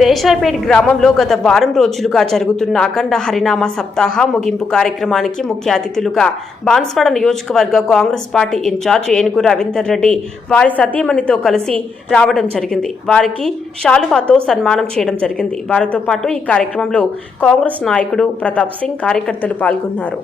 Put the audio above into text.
దేశాయిపేట్ గ్రామంలో గత వారం రోజులుగా జరుగుతున్న అఖండ హరినామ సప్తాహ ముగింపు కార్యక్రమానికి ముఖ్య అతిథులుగా బాన్స్వాడ నియోజకవర్గ కాంగ్రెస్ పార్టీ ఇన్ఛార్జ్ ఏనుగు రవీందర్ రెడ్డి వారి సతీమణితో కలిసి రావడం జరిగింది. వారికి శాలువాతో సన్మానం చేయడం జరిగింది. వారితో పాటు ఈ కార్యక్రమంలో కాంగ్రెస్ నాయకుడు ప్రతాప్ సింగ్, కార్యకర్తలు పాల్గొన్నారు.